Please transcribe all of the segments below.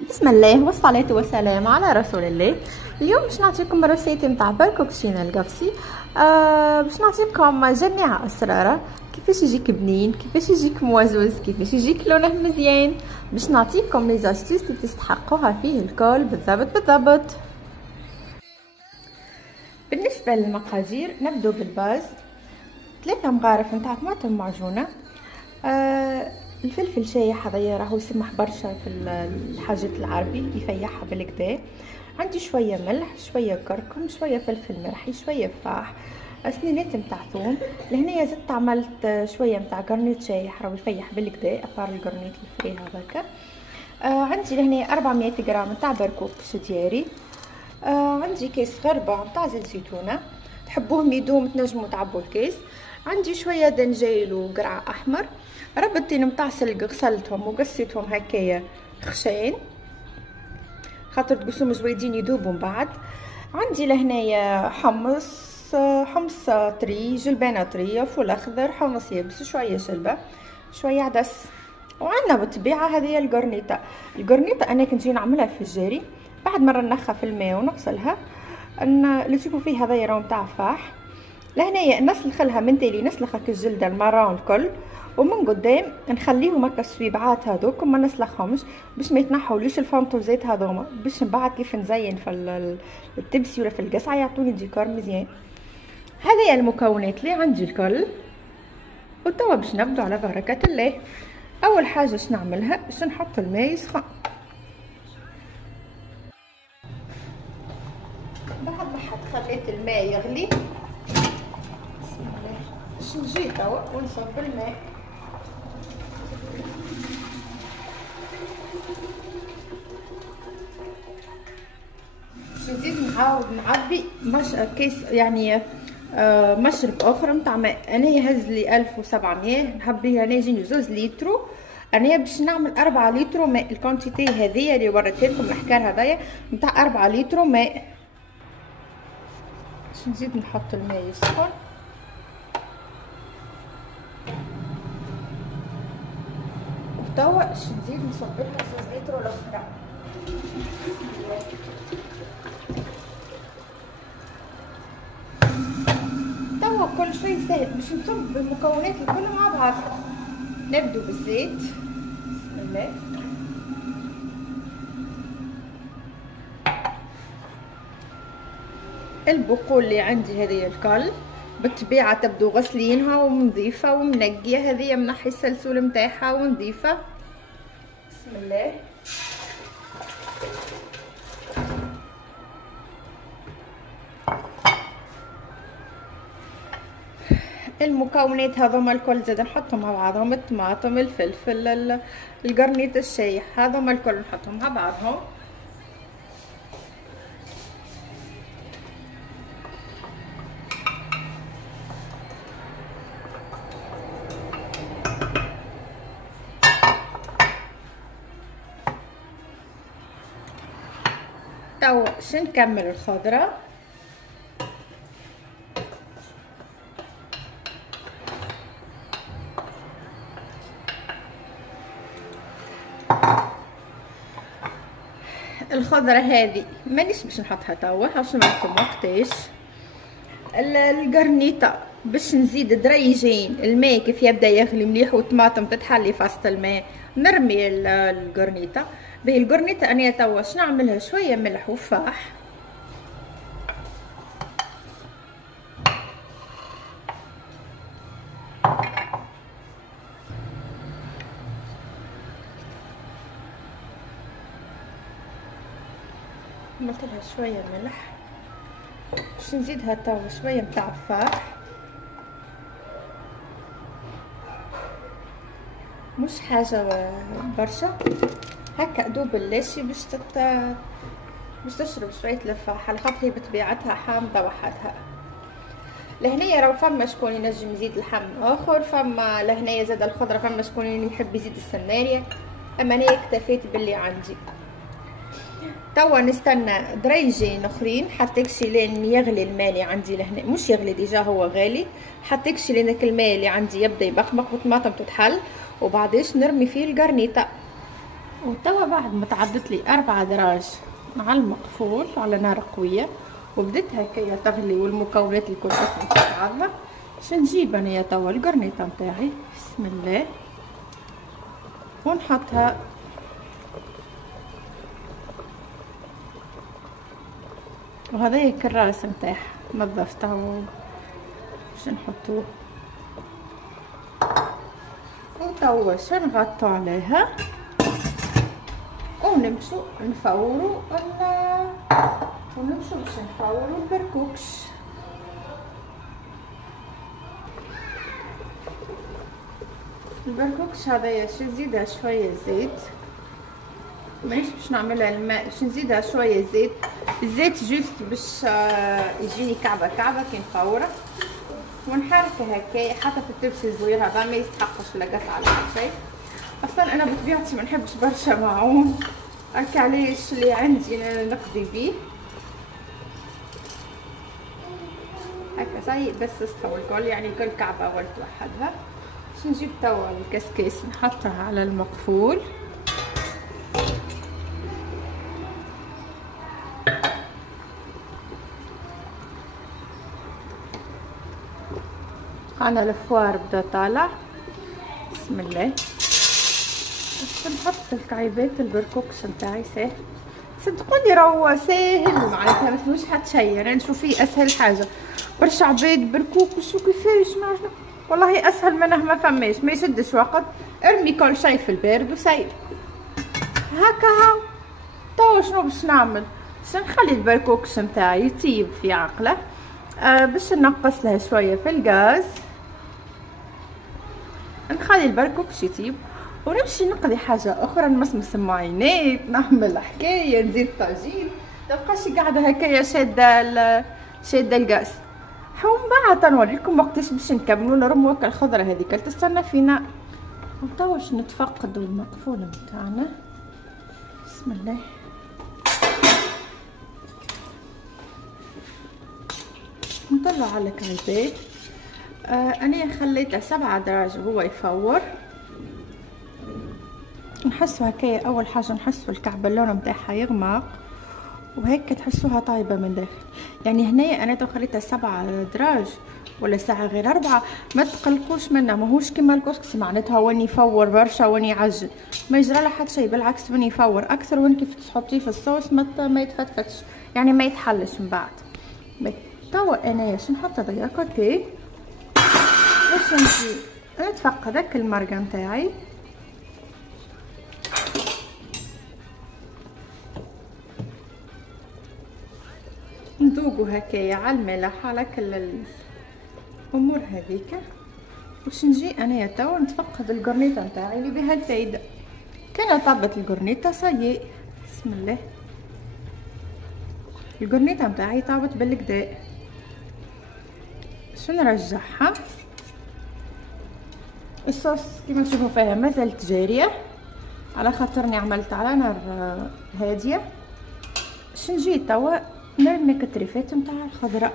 بسم الله والصلاة والسلام على رسول الله. اليوم باش نعطيكم ريسيتي نتاع بركوكشينا القفصي. باش نعطيكم جميع اسراره، كيفاش يجيك بنين، كيفاش يجيك موزوز، كيفاش يجيك لونه مزيان. باش نعطيكم لي زاستيس اللي تستحقوها فيه الكل بالضبط. بالنسبه للمقادير نبدو بالباز: 3 مغارف نتاع طماطم معجونه، الفلفل شايح هذايا راهو يسمح برشا في الحاجات العربي يفيحها بالكدا. عندي شويه ملح، شويه كركم، شويه فلفل ملحي، شويه فاح، سنينات نتاع ثوم. لهنايا زدت عملت شويه نتاع قرنيط شايح راهو يفيح بالكدا افار القرنيط الفري هذاك. عندي لهنا 400 غرام نتاع بركوك شدياري. عندي كيس غربه نتاع زيت زيتونه، تحبوهم يدوم تنجموا تعبوا الكيس. عندي شويه دنجيل وقرع احمر، ربطتين متاع سلق غسلتهم وقصيتهم هكايا خشين خاطر تقصهم زويدين يذوبوا من بعد. عندي لهنايا حمص طري، جلبانه طريه، فول اخضر، حمص يابس، شويه شلبه، شويه عدس. وعندنا بالطبيعه هذه القرنيطه انا كنت جاي نعملها في الجاري بعد مره ننخها في الماء ونغسلها. اللي تشوفوا فيه هذايا راهو نتاع فاح. لهنايا نسلخلها من تالي، نسلخها كالجلده المارون الكل، ومن قدام نخليهم هكا السويبعات هذوك ما نسلخهمش باش ما يتنحوليش الفانتوزات هذوما، باش من بعد كيف نزين في التبسي ولا في القصعه يعطوني ديكور مزيان. هذه المكونات اللي عندي الكل، وتوا باش نبدو على بركه الله. اول حاجه باش نعملها باش نحط الماء يسخن. بعد ما خليت الماء يغلي بسم الله باش نجي توا ونصب الماء. نزيد نعاود نعبي كيس يعني مشرب اخر نتاع ماء. انا يهز لي 1700 نحبيها انا يجيني 2 لتر. انا باش نعمل 4 لتر ماء. الكونتيتي هذيا اللي وريتها لكم الحكايه هذايا نتاع 4 لتر ماء. باش نزيد نحط الماء يسخن. وتوا باش نزيد نصب لها 2 لتر الاخرى. توا كل شيء سهل باش نصب المكونات الكل مع بعضها. نبدو بالزيت بسم الله. البقول اللي عندي هذه الكل بالطبيعه تبدو غسلينها ومنظيفه ومنقيه، هذه منحي السلسول نتاعها ونظيفه. بسم الله. المكونات هذوما الكل زاد نحطهم مع بعضهم: الطماطم، الفلفل، القرنيط الشايح، هذوما الكل نحطهم مع بعضهم. توا باش نكمل الخضره. الخضره هذه مانيش باش نحطها توا، باش نوريكم وقتاش. القرنيطه باش نزيد دريجين الماء كيف يبدا يغلي مليح والطماطم تتحلي في وسط الماء نرمي القرنيطه. باهي القرنيطه انا توا باش نعملها شويه ملح وفاح. عملت لها شويه ملح باش نزيدها توا شويه نتاع فاح، مش حاجه برشا هكا دوب اللاشي باش تشرب شويه الفاح على خاطر هي بطبيعتها حامضه وحدها. لهنايا راهو فما شكون ينجم يزيد اللحم اخر، فما لهنايا زاد الخضره، فما شكون يحب يزيد السناريه، اما انا اكتفيت باللي عندي. توا نستنى دريجين اخرين حتى يكشي لين يغلي الماء اللي عندي لهنا، مش يغلي ديجا هو غالي، حتى يكشي لين الماء اللي عندي يبدا يبخبخ والطماطم تتحل، وبعديش نرمي فيه القرنيطه وتوا بعد ما تعدت لي 4 دراج على المقفول على نار قويه وبدت هكايا تغلي والمكونات الكل تخلط في بعضها، باش نجيب انايا توا القرنيطه نتاعي بسم الله ونحطها وهذا الكراس نتاعها نظفته باش نحطوه وتوا باش نغطو عليها ونمشو نفورو باش نفورو البركوكش. البركوكش هذايا باش نزيدها شويه زيت، مانيش باش نعملها الماء، باش نزيدها شويه زيت، الزيت جوست باش يجيني كعبه كعبه كي نفورها ونحركها هكايا حتى في التبس الصغير هذا ما يستحقش لا قص على شيء. اصلا انا بطبيعتي ما نحبش برشا معون، هكا علاش اللي عندي نقضي بيه هكا زي بس استوى الكل، يعني الكل كعبه ولت وحدها. باش نجيب توا الكسكس نحطها على المقفول انا الفوار بدا طالع بسم الله. بس نحط الكعيبات البركوكس نتاعي ساهل، صدقوني راهو ساهل معناتها ما فيهوش حتى شيء، انا نشوف فيه اسهل حاجه. برشا عباد بركوكس وكيفاش ما والله اسهل منه ما فماش، ما يشدش وقت، ارمي كل شيء في البارد وسير هكا. ها توا شنو باش نعمل؟ باش نخلي البركوكس نتاعي يطيب في عقله، باش ننقص لها شويه في الغاز، نخلي البركوكس يطيب ونمشي نقضي حاجه اخرى، نمسمس المعينات، نعمل حكايه، نزيد طاجين، متبقاش قاعده هكايا شاده الغاز. ومن بعد نوريكم وقتاش باش نكملوا نرموا هكا الخضره هذيك تستنى فينا. وتوا باش نتفقدوا المقفول نتاعنا بسم الله. نطلع على الكعيبات، انا خليته 7 دراج وهو يفور. نحسوا هكايا اول حاجه نحسوا الكعبه اللون نتاعها يغمق وهيك تحسوها طايبه من داخل. يعني هنايا انا تو خليتها 7 دراج ولا ساعه غير 4، ما تقلقوش منها، ماهوش كيما الكسكس معناتها وين يفور برشا وين يعجن، ما يجرى له حتى شيء، بالعكس وين يفور اكثر وين كيف تحطيه في الصوص ما يتفتفتش، يعني ما يتحلش من بعد. توا انا باش نحط هذايا كوتي باش نجي نتفقد هاك المرقه نتاعي ندوقو هكايا على الملح على كل الامور هذيك. باش نجي انايا توا نتفقد القرنيطه نتاعي اللي بها الفايده. كان طابت القرنيطه صايي بسم الله، القرنيطه نتاعي طابت بالكدا. باش نرجعها، الصوص كيما تشوفوا فيها مازالت جاريه على خاطرني عملت على نار هاديه. باش نجي توا نرمي كتريفات نتاع الخضره.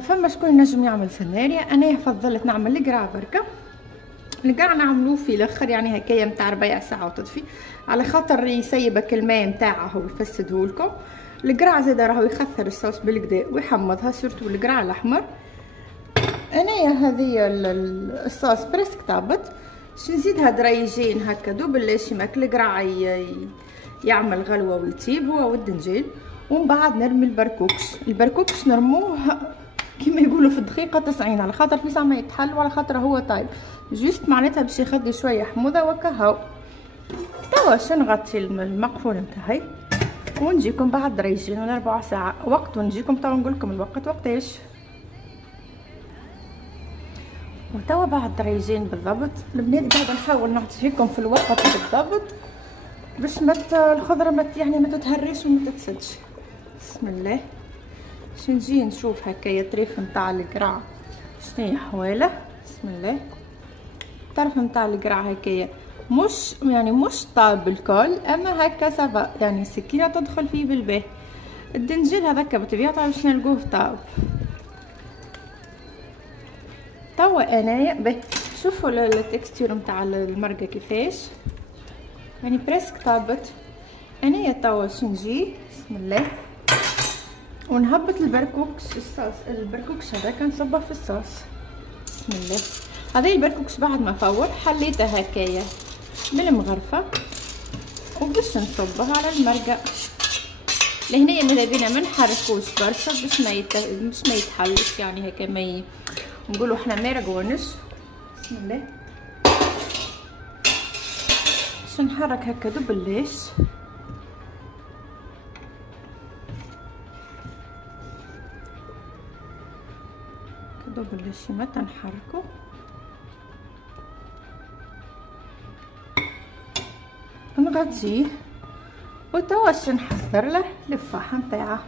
فما شكون نجم يعمل سناريا، انا فضلت نعمل القرع بركه. القرع نعملوه في الاخر يعني هكايا نتاع ربع ساعه وتطفي، على خاطر يسيبك الماء نتاعه ويفسدهولكم. القرع زاد راهو يخثر الصوص بالكدا ويحمضها، سورتو القرع الاحمر. انايا هذه الصوص برسك طابت، باش نزيدها دريجين هكا دوبلاش ماك القرع يعمل غلوه ويطيب هو والدنجال. ومن بعد نرمي البركوكش نرموه كيما يقولوا في الدقيقه 90، على خاطر في ساعه ما يتحل وعلى خاطر هو طايب جوست معناتها باش يخدي شويه حموضه وكهو. توا باش نغطي المقفول نتاعي ونجيكم بعد دريجين ولا ربع ساعه وقت، ونجيكم توا نقول لكم الوقت وقتاش. وتوا بعد دريجين بالضبط، البنات قاعده نحاول نعطيكم في الوقت بالضبط باش الخضره يعني ما تتهريش وما تفسدش. بسم الله. باش نجي نشوف هكايا طريف نتاع القرع شنو حواله. بسم الله. الطرف نتاع القرع هكايا مش طاب الكل، اما هكا سافا، يعني السكينه تدخل فيه بالباه. الدنجال هذاك بطبيعته باش نلقوه طاب. توا انايا شوفوا التكستير نتاع المرقه كيفاش يعني بريسك طابت. انايا توا شنجي بسم الله ونهبط البركوكس الصوص. البركوكس هذا كنصبه في الصوص بسم الله. هذا البركوكس بعد ما فور حليته هكايا بالمغرفه وباش نصبها على المرقه. لهنايا ماذا بينا ما نحركوش برشا باش ما يتحلش يعني هكا ما نقولوا احنا ما يرقونش بسم الله. باش نحرك هكا دوبليش دوبليش ما تنحركو. نغطيه وتوا باش نحضر له الفاحه نتاعه.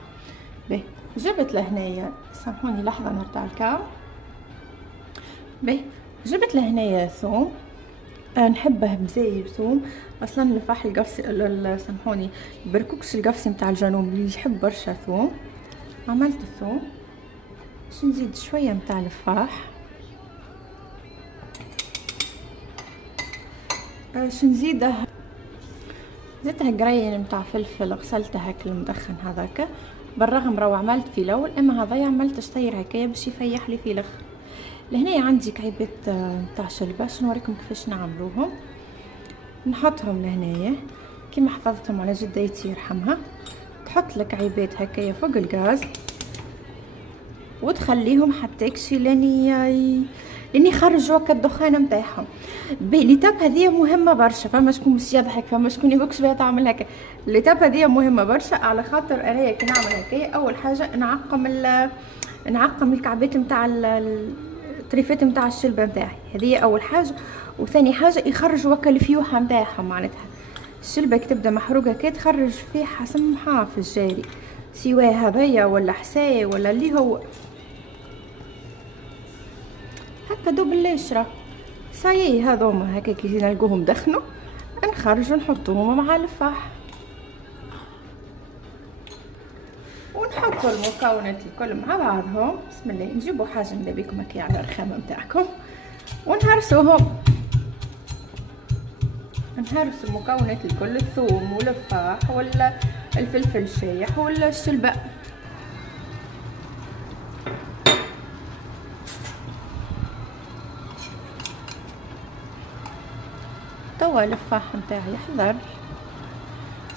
باهي جبت له هنايا سامحوني لحظه نرجع الكام. باهي جبت له هنايا ثوم نحبه بزايد ثوم اصلا الفاح القفصي سامحوني البركوكس القفصي نتاع الجنوب اللي يحب برشا ثوم. عملت الثوم باش نزيد شويه نتاع الفاح باش نزيده زدتها قرين نتاع فلفل غسلته هاك المدخن هذاك بالرغم راهو عملت في الاول اما هذايا عملت شطير هكايا باش يفيح لي في الاخر. لهنا عندي كعيبات نتاع شلبه باش نوريكم كيفاش نعملوهم. نحطهم لهنايا كيما حفظتهم على جدتي يرحمها. تحط لك عيبات هكايا فوق الغاز وتخليهم حتى يكشي لاني يخرجوا هكا الدخان نتاعهم. ليتاب هذه مهمه برشا. فما شكون باش يضحك فما شكون يقولك باه تعمل هكا. ليتاب هذه مهمه برشا على خاطر انايا كي نعمل هكايا اول حاجه نعقم الكعبات نتاع الطريفات نتاع الشلبه نتاعي. هذه اول حاجه. وثاني حاجه يخرجوا هكا الفيوحه نتاعهم معناتها الشلبه كي تبدا محروقه كي تخرج فيها سمحه في الجاري سواء هذايا ولا حسايه ولا اللي هو هكا دوبليش راه صايي. هذوما هكا كي نلقوهم دخنوا نخرجوا نحطوهم مع الفاح ونحطوا المكونات الكل مع بعضهم بسم الله. نجيبوا حاجه ندبيكم هكا على الرخامه نتاعكم ونهرسوهم. نهرس المكونات الكل الثوم والفاح ولا الفلفل الشايح ولا الشلبه. توا الفاح نتاعي يحضر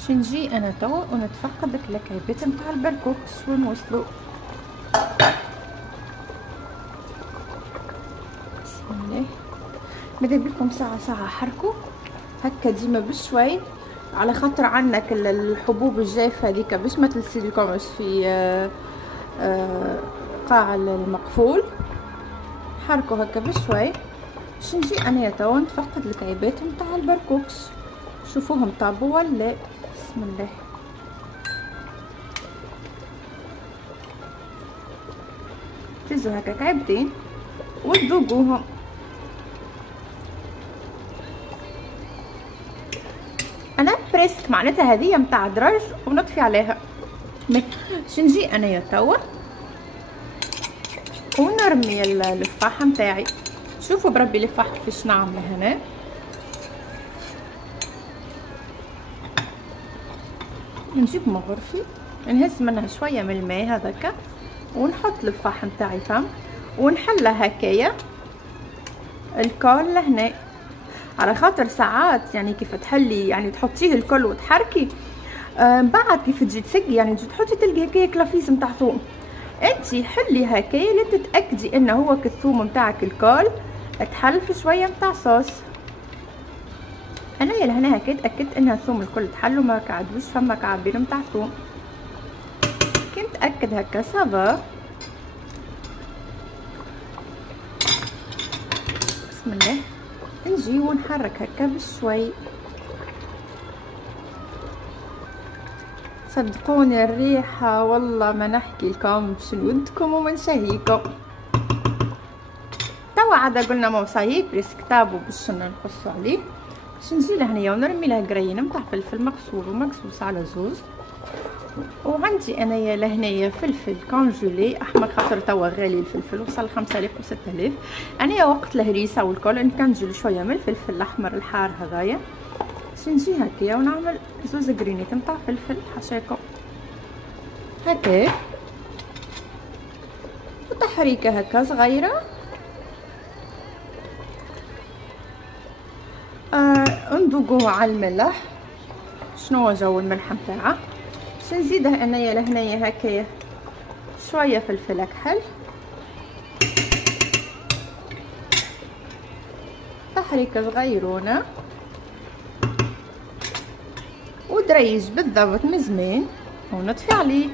شنجي انا توا ونتفقد الكعيبات نتاع البركوكس ونوصلو بسم الله. ماذا بيكم ساعه حركوا هكا ديما بشوي على خاطر عندك الحبوب الجافه هذيك باش ما تلصيلكمش في قاع المقفول. حركوا هكا بشوي باش نجي انايا توا نتفقد الكعيبات نتاع البركوكس. شوفوهم طابوا ولا بسم الله. تهزوا هكا كعيبتين وتذوقوهم. انا بريسك معناتها هذه نتاع درج ونطفي عليها. شنجي انايا توا ونرمي الفاحه نتاعي. شوفوا بربي الفاح كيفاش نعمله هنا. نجيب مغرفي نهز منها شويه من الماء هذاك ونحط الفاح نتاعي فم ونحله هكايا الكل لهنا على خاطر ساعات يعني كيف تحلي يعني تحطيه الكل وتحركي بعد كيف تجي تسقي يعني تجي تحطي تلقي هكايا كلافيس نتاع ثوم. انتي حلي هكايا لتتاكدي انه هو الثوم نتاعك الكل تحل في شويه نتاع صوص. انا لهنا هكا تاكدت ان الثوم الكل تحل وما قعدوش فما كعبين نتاع ثوم. كي نتاكد هكا صافا بسم الله نجي ونحرك هكا بشوي. صدقوني الريحه والله ما نحكي لكم باش نودكم وما نشهيكم. توا عاد قلنا موصايي بريسك طابو باش نقصوا عليه. باش نجي لهنايا ونرمي له قرين نتاع فلفل مغسول ومقصوص على زوز. وعندي انايا لهنايا فلفل كونجولي احمر خاطر توا غالي الفلفل وصل 5000 و 6000. انايا وقت الهريسه والكل نكنجل شويه من الفلفل الاحمر الحار هذايا باش نجي هكايا ونعمل زوز جرينيت نتاع فلفل حشاكم هكا، وتحريكه هكا صغيره. ندوقوه على الملح. شنو هو جو الملح نتاعه؟ باش نزيده انايا لهنايا هكايا شويه فلفل كحل، تحريكه صغيرونه، ودريج بالضبط مزمين ونطفي عليه.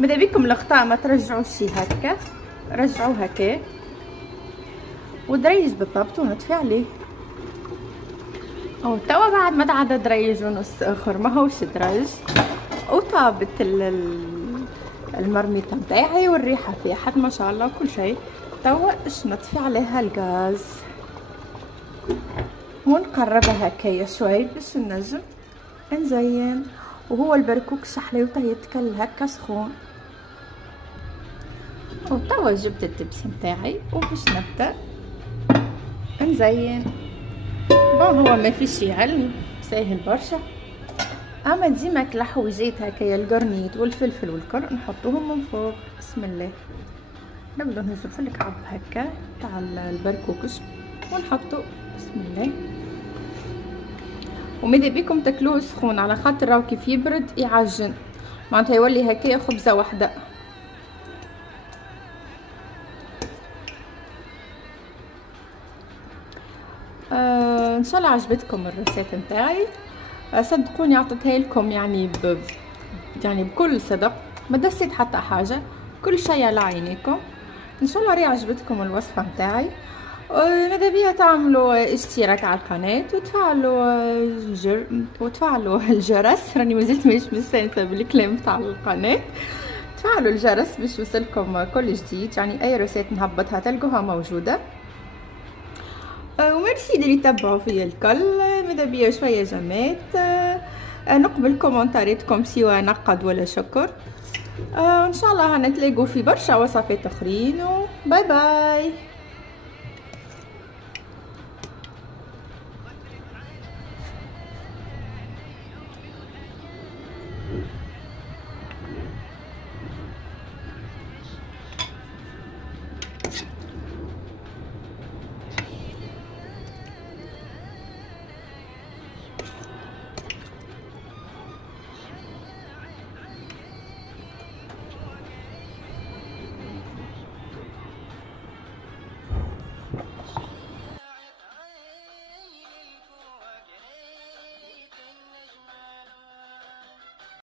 ماذا بيكم الاخطاء ما ترجعوش هكا، رجعوه هكا ودريج بالضبط ونطفي عليه. او توا بعد ما تعدى دريج ونص اخر ما هوش دريج، وطابت المرميطه نتاعي والريحه فيها حد ما شاء الله وكل شيء. توا اش نطفي عليها الغاز ونقربها هكايا شوي باش نجم نزين. وهو البركوك حلاوته يتكل هكا سخون. وتوا جبت التبس نتاعي وباش نبدا نزين. بون هو ما فيش علم، ساهل برشا، اما ديما كالحويجات هكايا القرنيط والفلفل والكل نحطوهم من فوق. بسم الله، نبدو نهزو في الكعب هكا تاع البركوكش ونحطو. بسم الله. وماذا بيكم تاكلوه سخون على خاطر راهو كيف يبرد يعجن، معناتها يولي هكايا خبزه واحده. ان شاء الله عجبتكم الريسيت نتاعي. صدقوني عطيتها لكم يعني بكل صدق، ما دسيت حتى حاجه، كل شيء على عينيكم. ان شاء الله راهي عجبتكم الوصفه نتاعي. ماذا بيا تعملوا اشتراك على القناه وتفعلوا الجرس. راني مازلت مش مستانسه بالكلام تاع القناه. تفعلوا الجرس باش يوصلكم كل جديد، يعني اي ريسيت نهبطها تلقوها موجوده. وميرسي اللي تبعوا فيا الكل. ماذا بيا شويه جمات. نقبل كومنتاراتكم سواء نقد ولا شكر. ان شاء الله هنتلاقوا في برشا وصفات اخرين. باي باي.